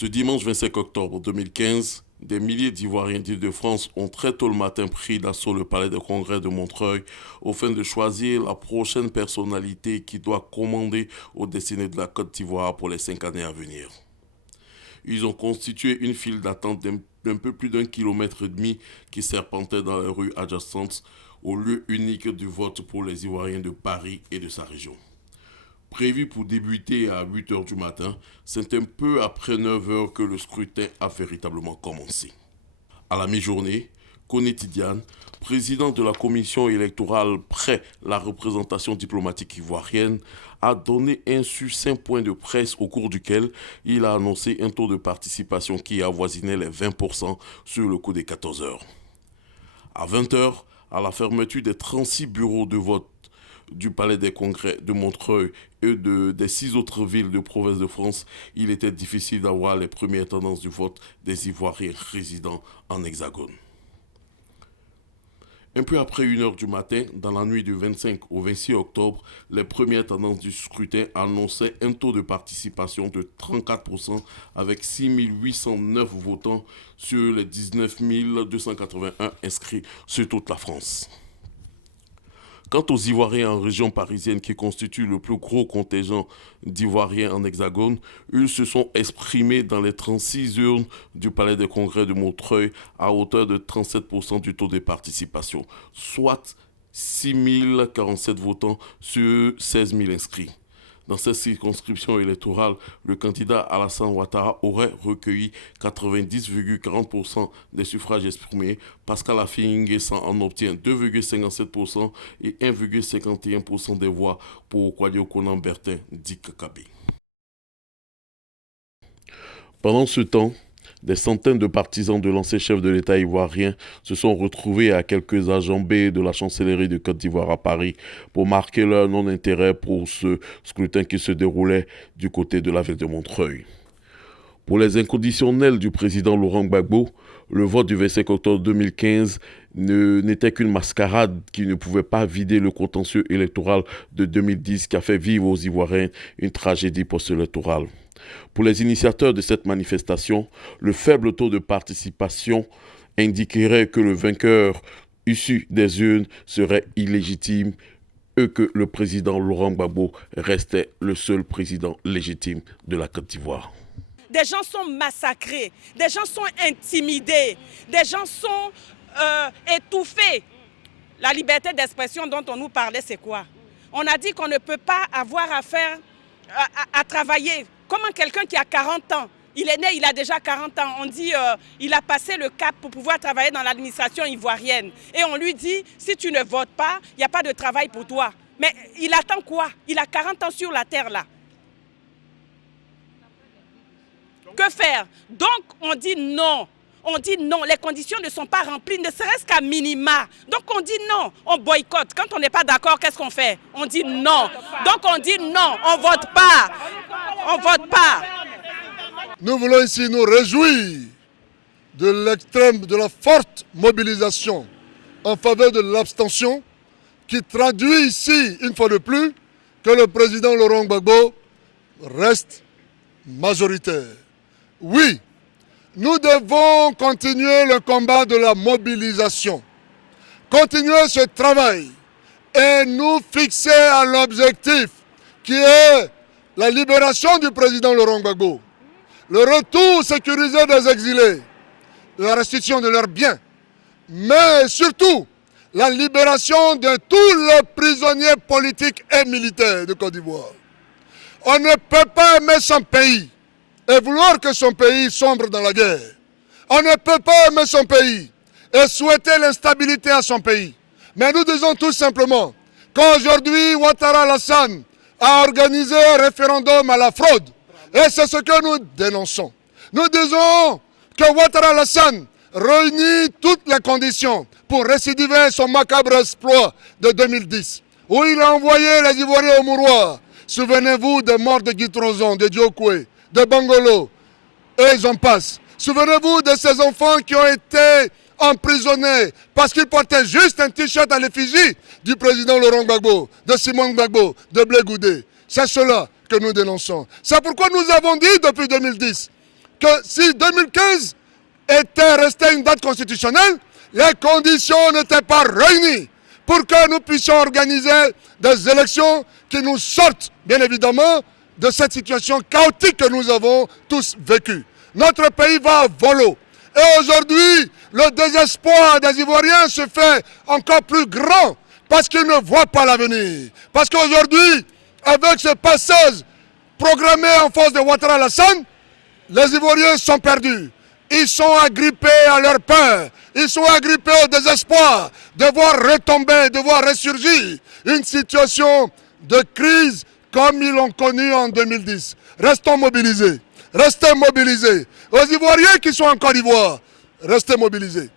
Ce dimanche 25 octobre 2015, des milliers d'Ivoiriens d'Île-de-France ont très tôt le matin pris d'assaut le palais de congrès de Montreuil au fin de choisir la prochaine personnalité qui doit commander aux destinées de la Côte d'Ivoire pour les 5 années à venir. Ils ont constitué une file d'attente d'un peu plus d'1,5 km qui serpentait dans les rues adjacentes au lieu unique du vote pour les Ivoiriens de Paris et de sa région. Prévu pour débuter à 8 h du matin, c'est un peu après 9 h que le scrutin a véritablement commencé. À la mi-journée, Koné Tidiane, président de la commission électorale près la représentation diplomatique ivoirienne, a donné un succinct point de presse au cours duquel il a annoncé un taux de participation qui avoisinait les 20% sur le coup des 14 h. À 20 h, à la fermeture des 36 bureaux de vote du Palais des Congrès de Montreuil et des 6 autres villes de province de France, il était difficile d'avoir les premières tendances du vote des Ivoiriens résidant en Hexagone. Un peu après 1 h du matin, dans la nuit du 25 au 26 octobre, les premières tendances du scrutin annonçaient un taux de participation de 34% avec 6 809 votants sur les 19 281 inscrits sur toute la France. Quant aux Ivoiriens en région parisienne qui constituent le plus gros contingent d'Ivoiriens en Hexagone, ils se sont exprimés dans les 36 urnes du Palais des Congrès de Montreuil à hauteur de 37% du taux de participation, soit 6 047 votants sur 16 000 inscrits. Dans cette circonscription électorale, le candidat Alassane Ouattara aurait recueilli 90,40% des suffrages exprimés. Pascal Affi-N'Guessan en obtient 2,57% et 1,51% des voix pour Kouadio Konan Bertin dit Kakabé. Pendant ce temps, des centaines de partisans de l'ancien chef de l'État ivoirien se sont retrouvés à quelques enjambées de la chancellerie de Côte d'Ivoire à Paris pour marquer leur non-intérêt pour ce scrutin qui se déroulait du côté de la ville de Montreuil. Pour les inconditionnels du président Laurent Gbagbo, le vote du 25 octobre 2015 n'était qu'une mascarade qui ne pouvait pas vider le contentieux électoral de 2010 qui a fait vivre aux Ivoiriens une tragédie post-électorale. Pour les initiateurs de cette manifestation, le faible taux de participation indiquerait que le vainqueur issu des urnes serait illégitime et que le président Laurent Gbagbo restait le seul président légitime de la Côte d'Ivoire. Des gens sont massacrés, des gens sont intimidés, des gens sont étouffés. La liberté d'expression dont on nous parlait, c'est quoi? On a dit qu'on ne peut pas avoir affaire à travailler. Comment quelqu'un qui a 40 ans, il est né, il a déjà 40 ans, on dit il a passé le cap pour pouvoir travailler dans l'administration ivoirienne. Et on lui dit, si tu ne votes pas, il n'y a pas de travail pour toi. Mais il attend quoi? Il a 40 ans sur la terre là. Que faire? Donc on dit non. On dit non, les conditions ne sont pas remplies, ne serait-ce qu'à minima. Donc on dit non, on boycotte. Quand on n'est pas d'accord, qu'est-ce qu'on fait? On dit non. Donc on dit non, on ne vote pas. On ne vote pas. Nous voulons ici nous réjouir de la forte mobilisation en faveur de l'abstention qui traduit ici, une fois de plus, que le président Laurent Gbagbo reste majoritaire. Oui, nous devons continuer le combat de la mobilisation, continuer ce travail et nous fixer à l'objectif qui est la libération du président Laurent Gbagbo, le retour sécurisé des exilés, la restitution de leurs biens, mais surtout la libération de tous les prisonniers politiques et militaires de Côte d'Ivoire. On ne peut pas aimer son pays et vouloir que son pays sombre dans la guerre. On ne peut pas aimer son pays et souhaiter l'instabilité à son pays. Mais nous disons tout simplement qu'aujourd'hui, Ouattara Alassane a organisé un référendum à la fraude. Et c'est ce que nous dénonçons. Nous disons que Ouattara Alassane réunit toutes les conditions pour récidiver son macabre exploit de 2010, où il a envoyé les Ivoiriens au mouroir. Souvenez-vous des morts de Guy Trozon, de Diokwe, de Bangolo, et j'en passe. Souvenez-vous de ces enfants qui ont été emprisonnés parce qu'ils portaient juste un t-shirt à l'effigie du président Laurent Gbagbo, de Simon Gbagbo, de Blé Goudé. C'est cela que nous dénonçons. C'est pourquoi nous avons dit depuis 2010 que si 2015 était resté une date constitutionnelle, les conditions n'étaient pas réunies pour que nous puissions organiser des élections qui nous sortent, bien évidemment, de cette situation chaotique que nous avons tous vécue. Notre pays va à volo. Et aujourd'hui, le désespoir des Ivoiriens se fait encore plus grand parce qu'ils ne voient pas l'avenir. Parce qu'aujourd'hui, avec ce passage programmé en force de Ouattara Alassane, les Ivoiriens sont perdus. Ils sont agrippés à leur peur. Ils sont agrippés au désespoir de voir retomber, de voir ressurgir une situation de crise comme ils l'ont connue en 2010. Restons mobilisés. Restez mobilisés. Aux Ivoiriens qui sont en Côte d'Ivoire, restez mobilisés.